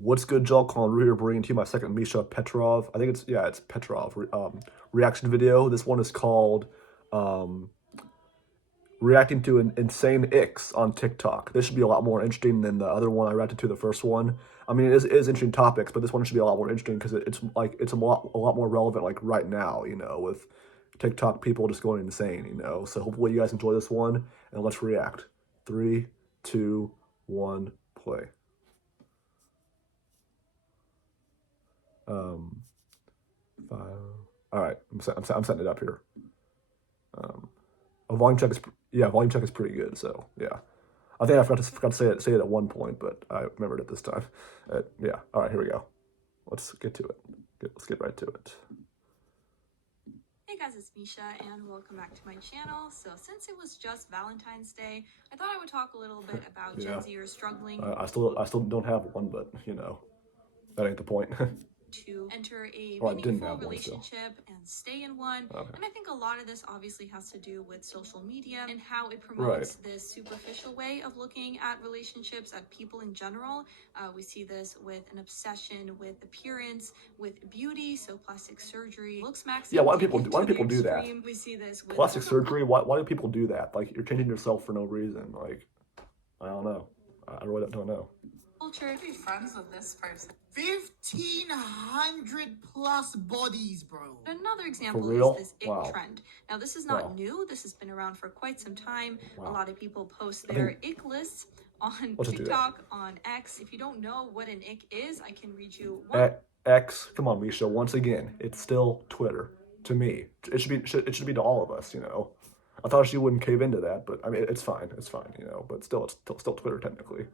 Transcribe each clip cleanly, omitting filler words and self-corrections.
What's good, Joel? Calling here, bringing to you my second Misha Petrov. I think it's Petrov reaction video. This one is called um, reacting to an insane Icks on TikTok. This should be a lot more interesting than the other one I reacted to, the first one. I mean, it is interesting topics, but this one should be a lot more interesting because it's a lot more relevant like right now, with TikTok people just going insane, So hopefully you guys enjoy this one and let's react. Three, two, one, play. Um, Five. All right, I'm setting it up here. Um, a volume check is pretty good. So yeah, I think I forgot to say it at one point, but I remembered it this time. Yeah. All right, here we go. Let's get to it. Let's get right to it. Hey guys, it's Misha and welcome back to my channel. So since it was just Valentine's Day, I thought I would talk a little bit about Yeah. Gen Zers struggling I still don't have one, but that ain't the point. to enter a Oh, I didn't meaningful have one still. relationship and stay in one. Okay. And I think a lot of this obviously has to do with social media and how it promotes this superficial way of looking at relationships, at people in general. We see this with an obsession with appearance, with beauty, so plastic surgery, looks maxing. Yeah, why do people do that? We see this with plastic surgery. Why do people do that? Like, you're changing yourself for no reason. Like, I don't know. I really don't know. Culture. Be friends with this person. 1,500 plus bodies, bro. Another example For real? is this Wow. ick trend. Now, this is not Wow. new. This has been around for quite some time. Wow. A lot of people post I their think- ick lists on Let's do that. TikTok, on X. If you don't know what an ick is, I can read you one. X, come on, Misha. Once again, it's still Twitter to me. It should be to all of us. I thought she wouldn't cave into that, but I mean, it's fine. But still, it's still Twitter technically.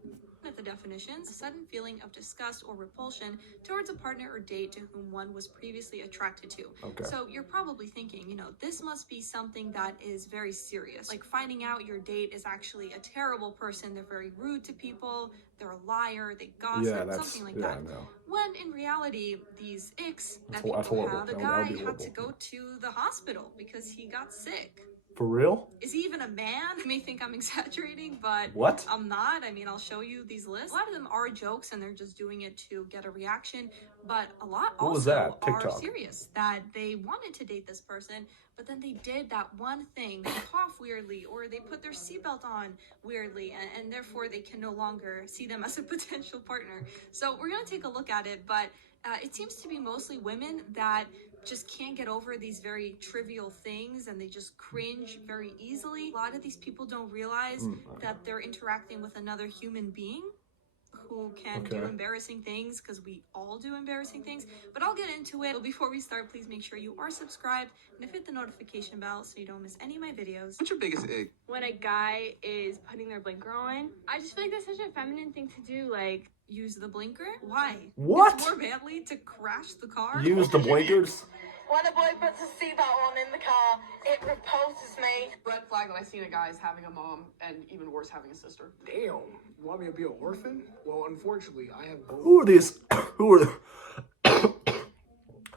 At the definitions, a sudden feeling of disgust or repulsion towards a partner or date to whom one was previously attracted to. Okay. So you're probably thinking, this must be something that is very serious. Like finding out your date is actually a terrible person. They're very rude to people. They're a liar. They gossip. Something like that. No. When in reality, these icks that That's people horrible. have, the That guy would be had to horrible. go to the hospital because he got sick. For real? Is he even a man? You may think I'm exaggerating, but What? I'm not. I mean, I'll show you these lists. A lot of them are jokes and they're just doing it to get a reaction, but a lot What was also that? are TikTok? serious, that they wanted to date this person, but then they did that one thing. They cough weirdly or they put their seatbelt on weirdly, and therefore they can no longer see them as a potential partner. So we're going to take a look at it, but it seems to be mostly women that just can't get over these very trivial things and they just cringe very easily. A lot of these people don't realize that they're interacting with another human being who can do embarrassing things, because we all do embarrassing things. But I'll get into it. But before we start, please make sure you are subscribed and hit the notification bell so you don't miss any of my videos. What's your biggest ick? When a guy is putting their blinker on, I just feel like that's such a feminine thing to do. Like, Use the blinker? Why? What? It's more badly to crash the car? Use the blinkers? When a boy puts a seatbelt on in the car, it repulses me. Red flag that I seen a guy is having a mom, and even worse, having a sister. Damn, you want me to be an orphan? Well, unfortunately, I have both. Who are these?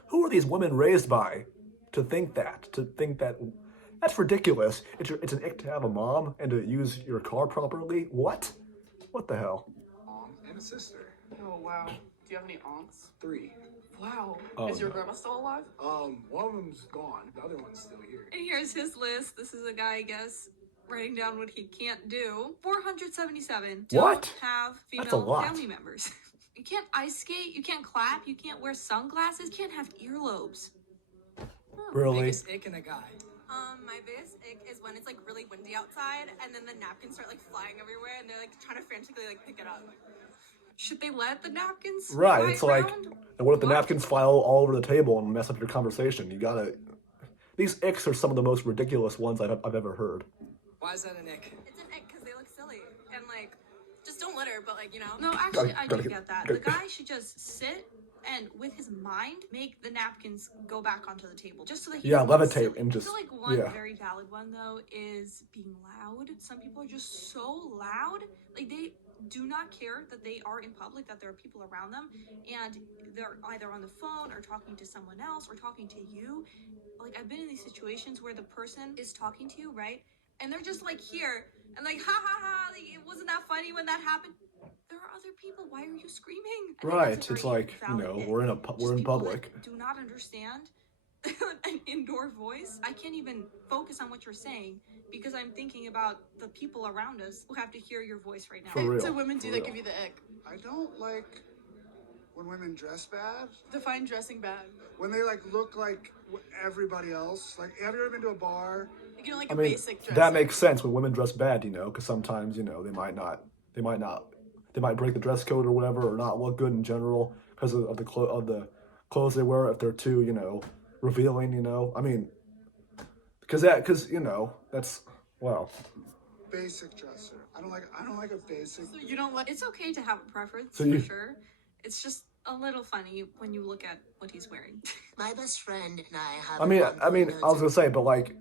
Who are these women raised by to think that? That's ridiculous. It's an ick to have a mom and to use your car properly. What? What the hell? Mom and a sister. Oh, wow. Do you have any aunts? 3. Wow. Oh, Is your no. grandma still alive? One of them's gone. The other one's still here. And here's his list. This is a guy, I guess, writing down what he can't do. 477. What? Don't have That's a female lot. family members. You can't ice skate. You can't clap. You can't wear sunglasses. You can't have earlobes. Really? Biggest ick in a guy. My biggest ick is when it's like really windy outside and then the napkins start like flying everywhere and they're like trying to frantically like pick it up. Should they let the napkins Right. fly It's like, around? and what if the What? napkins fly all over the table and mess up your conversation? You gotta. These icks are some of the most ridiculous ones I've ever heard. Why is that an ick? It's an ick because they look silly and like just don't litter, but like No, actually, I do gotta- get that. The guy should just sit and, with his mind, make the napkins go back onto the table, just so that he Yeah, doesn't look levitate silly. and I just- feel like one yeah. very valid one though is being loud. Some people are just so loud, like they do not care that they are in public, that there are people around them, and they're either on the phone or talking to someone else or talking to you. Like, I've been in these situations where the person is talking to you, right? And they're just like here and like, ha ha ha, like, wasn't that funny when that happened? there are other people. Why are you screaming? I think Right. that's a It's very like, you valid know, ick. we're Just in people public. that do not understand an indoor voice. I can't even focus on what you're saying because I'm thinking about the people around us who have to hear your voice right now. For real. So women do for that real. give you the ick. I don't like when women dress bad. Define dressing bad. When they like look like everybody else. Like, have you ever been to a bar? Like, you know, like I a mean, basic dress. that makes sense when women dress bad, you know, because sometimes, you know, they might break the dress code or whatever, or not look good in general because of the clothes they wear if they're too, you know, revealing, you know. I mean, because you know, that's wow. Basic dresser. I don't like a basic. So you don't like. It's okay to have a preference, So for you- sure. It's just a little funny when you look at what he's wearing. My best friend and I have. I mean, I was gonna say, but like,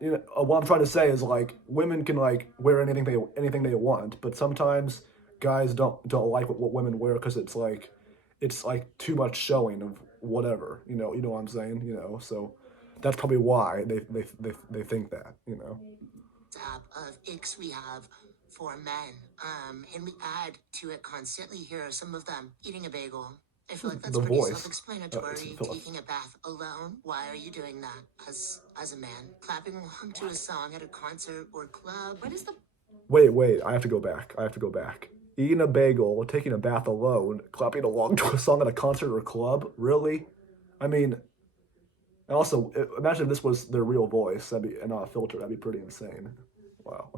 you know, what I'm trying to say is like women can like wear anything they want, but sometimes guys don't like what women wear because it's like too much showing of whatever, you know what I'm saying, you know, so that's probably why they think that, you know. App of Icks we have for men. And we add to it constantly. Here are some of them. Eating a bagel. I feel like that's The pretty voice. self-explanatory. It's- Taking a bath alone. Why are you doing that as a man? Clapping along to a song at a concert or club. What is the Wait, I have to go back. Eating a bagel, taking a bath alone, clapping along to a song at a concert or club? Really? I mean, and also, imagine if this was their real voice, and not a filter. That'd be pretty insane. Wow.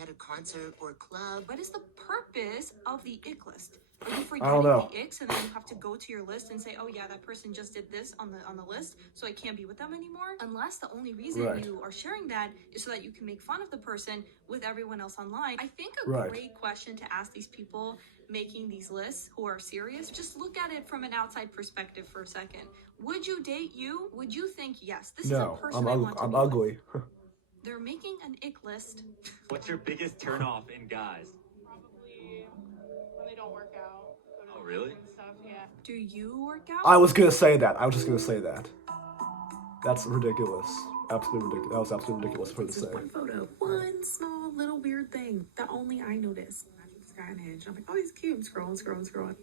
At a concert or club. what is the purpose of the ick list? Are you I don't forgetting know. the icks and then you have to go to your list and say, oh yeah, that person just did this on the list, so I can't be with them anymore? Unless the only reason Right. you are sharing that is so that you can make fun of the person with everyone else online. I think a Right. great question to ask these people making these lists who are serious, just look at it from an outside perspective for a second. Would you date you? Would you think, yes, this is a No, person I want to I'm be with? ugly. They're making an ick list. What's your biggest turnoff in guys? Probably when they don't work out. Go to Oh, the really? gym and stuff, yeah. Do you work out? I was gonna say that. I was just gonna say that. That's ridiculous. Absolutely ridiculous. That was absolutely ridiculous for her to Just say. one photo, one small little weird thing that only I noticed. Matched with this guy on Hinge. I'm like, oh, he's cute. I'm scrolling.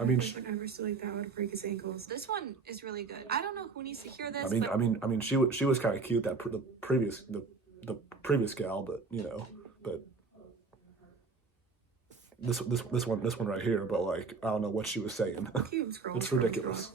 I mean, If I ever still like that, I would break his ankles. This one is really good. I don't know who needs to hear this. I mean, she was kind of cute. The previous gal, but you know, but this one right here. But like, I don't know what she was saying. Cute. I'm scrolling. It's ridiculous.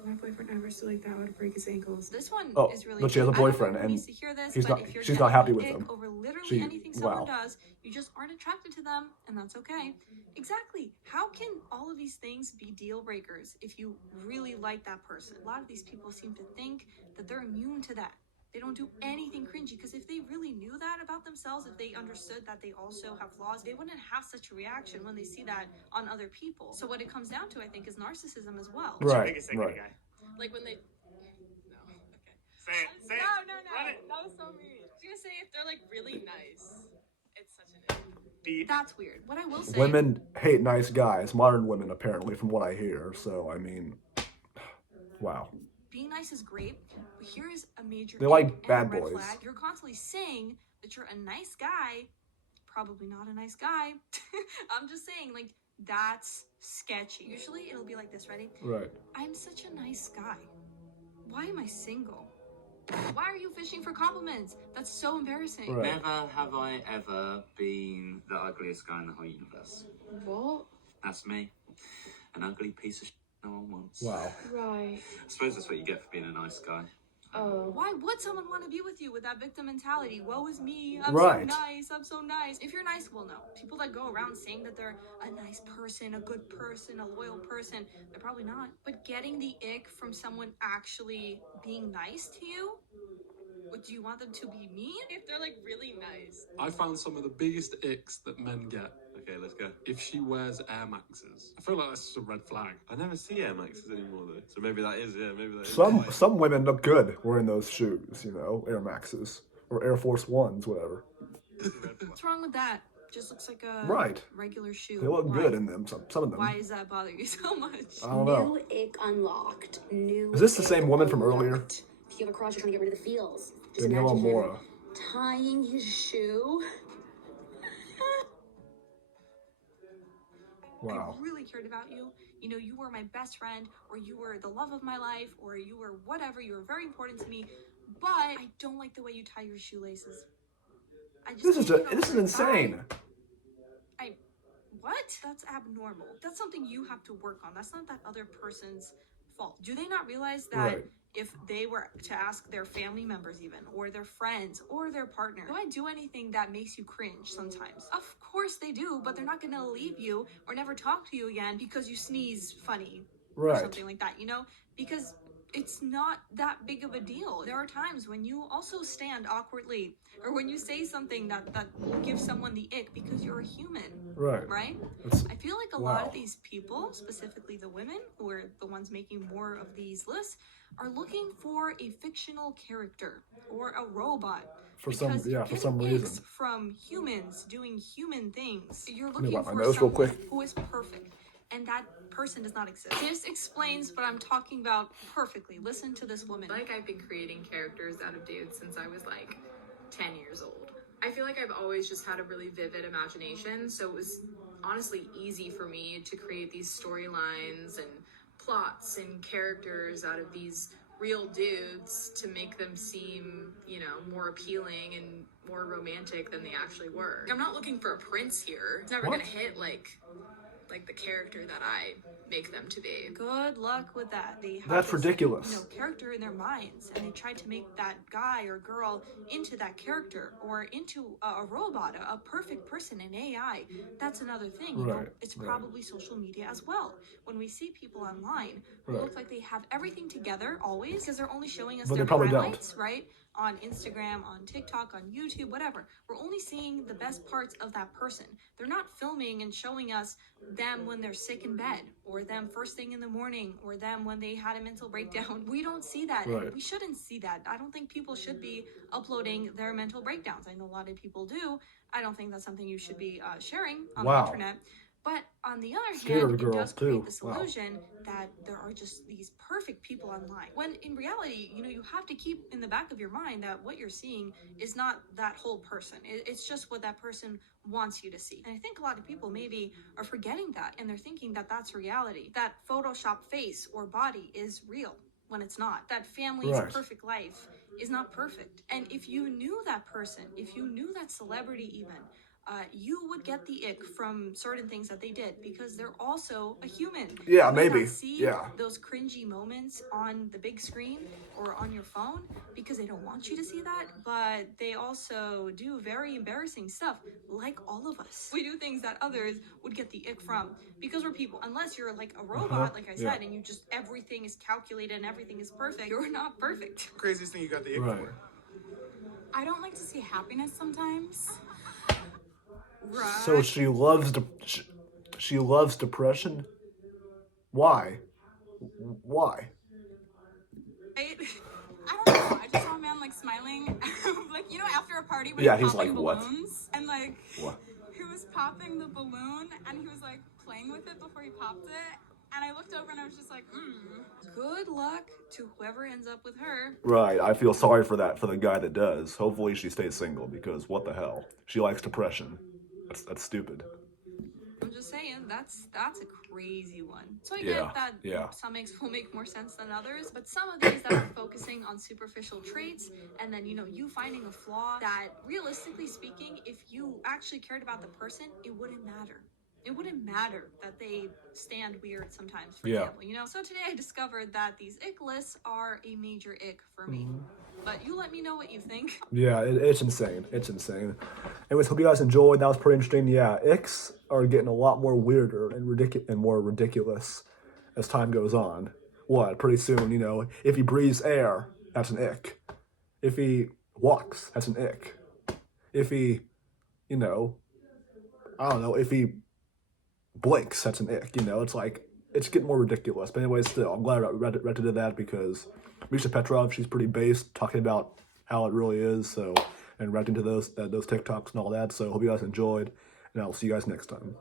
If my boyfriend ever still like that, I would break his ankles. This one Oh, is really but she has a good. I don't know boyfriend, who and needs to hear this, he's but not- if you're she's not getting happy an with ick him. over literally She- anything someone wow. does, you just aren't attracted to them, and that's okay. Exactly. How can all of these things be deal breakers if you really like that person? A lot of these people seem to think that they're immune to that. They don't do anything cringy, because if they really knew that about themselves, if they understood that they also have flaws, they wouldn't have such a reaction when they see that on other people. So what it comes down to, I think, is narcissism as well. Right. Right. Like when they. Say it. Say it. No. Run it. That was so mean. I was gonna say if they're like really nice, it's such an ick. Beat. That's weird. What I will say, Women hate nice guys. Modern women, apparently, from what I hear. So I mean, wow. being nice is great, but here is a major They like ick and a bad red boys. flag. You're constantly saying that you're a nice guy, probably not a nice guy. I'm just saying, like, that's sketchy. Usually it'll be like this, ready? Right. I'm such a nice guy. Why am I single? Why are you fishing for compliments? That's so embarrassing. Right. Never have I ever been the ugliest guy in the whole universe. What? That's me. An ugly piece of shit no one wants. Wow. Right. I suppose that's what you get for being a nice guy. Oh. Why would someone want to be with you with that victim mentality? Woe is me, I'm Right. I'm so nice. If you're nice, well, no. People that go around saying that they're a nice person, a good person, a loyal person, they're probably not. But getting the ick from someone actually being nice to you, what, do you want them to be mean? If they're like really nice. I found some of the biggest icks that men get Okay, let's go. if she wears Air Maxes. I feel like that's just a red flag. I never see Air Maxes anymore though, so maybe that is maybe that is. Some women look good wearing those shoes. You know, Air Maxes or Air Force Ones, whatever. What's wrong with that? Just looks like a Right. regular shoe. They look Why? good in them. Some of them. Why does that bother you so much? I don't know. New ick unlocked. New Is this the ick same woman from earlier? unlocked. If you have a crush, you're trying to get rid of the feels. Just Daniela imagine him Mora. tying his shoe. Wow. I really cared about you. You know, you were my best friend, or you were the love of my life, or you were whatever. You were very important to me, but I don't like the way you tie your shoelaces. I just This is insane. What? That's abnormal. That's something you have to work on. That's not that other person's fault. Do they not realize that Right. if they were to ask their family members even, or their friends, or their partner, do I do anything that makes you cringe sometimes? Of course they do, but they're not gonna leave you or never talk to you again because you sneeze funny or Right. something like that, you know? Because it's not that big of a deal. There are times when you also stand awkwardly, or when you say something that will give someone the ick because you're a human. Right. Right? It's, I feel like a lot of these people, specifically the women, who are the ones making more of these lists, are looking for a fictional character or a robot. for some reason. From humans doing human things. You're Let me looking wipe my for nose real someone quick. who is perfect, and that person does not exist. This explains what I'm talking about perfectly. Listen to this woman. Like, I've been creating characters out of dudes since I was like 10 years old. I feel like I've always just had a really vivid imagination, so it was honestly easy for me to create these storylines and plots and characters out of these real dudes to make them seem, you know, more appealing and more romantic than they actually were. I'm not looking for a prince here. It's never gonna hit like the character that I make them to be. Good luck with that. They have That's this, ridiculous. you know, character in their minds, and they try to make that guy or girl into that character or into a robot, a perfect person, an AI. That's another thing. You know, Right, it's right. probably social media as well. When we see people online who Right. look like they have everything together always, because they're only showing us But they their probably don't. highlights, right? On Instagram, on TikTok, on YouTube, whatever. We're only seeing the best parts of that person. They're not filming and showing us them when they're sick in bed, or them first thing in the morning, or them when they had a mental breakdown. We don't see that, Right. and we shouldn't see that. I don't think people should be uploading their mental breakdowns. I know a lot of people do. I don't think that's something you should be sharing on the internet. But on the other Skater hand, it girl, does create too. this Wow. illusion that there are just these perfect people online. When in reality, you know, you have to keep in the back of your mind that what you're seeing is not that whole person. It's just what that person wants you to see. And I think a lot of people maybe are forgetting that, and they're thinking that that's reality. That Photoshop face or body is real when it's not. That family's Right. perfect life is not perfect. And if you knew that person, if you knew that celebrity even, you would get the ick from certain things that they did, because they're also a human. Yeah, You may maybe. not see Yeah. those cringy moments on the big screen or on your phone because they don't want you to see that, but they also do very embarrassing stuff, like all of us. We do things that others would get the ick from because we're people. Unless you're like a robot, like I said, and you just, everything is calculated and everything is perfect. You're not perfect. Craziest thing you got the ick Right. for? I don't like to see happiness sometimes. So she loves she loves depression. Why? Why? I don't know. I just saw a man like smiling, like, you know, after a party when Yeah, you're he's popping like, what? balloons, and like What? he was popping the balloon and he was like playing with it before he popped it, and I looked over and I was just like, Good luck to whoever ends up with her. Right. I feel sorry for the guy that does. Hopefully she stays single, because what the hell? She likes depression. That's stupid. I'm just saying, that's a crazy one. So I Yeah, get that yeah. some eggs will make more sense than others, but some of these that are focusing on superficial traits, and then, you know, you finding a flaw that, realistically speaking, if you actually cared about the person, it wouldn't matter. It wouldn't matter that they stand weird sometimes, for example, you know? So today I discovered that these ick lists are a major ick for me. But you let me know what you think. Yeah, it's insane. It's insane. Anyways, hope you guys enjoyed. That was pretty interesting. Yeah, icks are getting a lot more weirder and more ridiculous as time goes on. What? Pretty soon, you know, if he breathes air, that's an ick. If he walks, that's an ick. If he, you know, I don't know, if he blinks, that's an ick. You know, it's like, it's getting more ridiculous. But anyways, still, I'm glad I read to that, because Misha Petrov, she's pretty based, talking about how it really is, so, and reacting to those TikToks and all that. So hope you guys enjoyed, and I'll see you guys next time.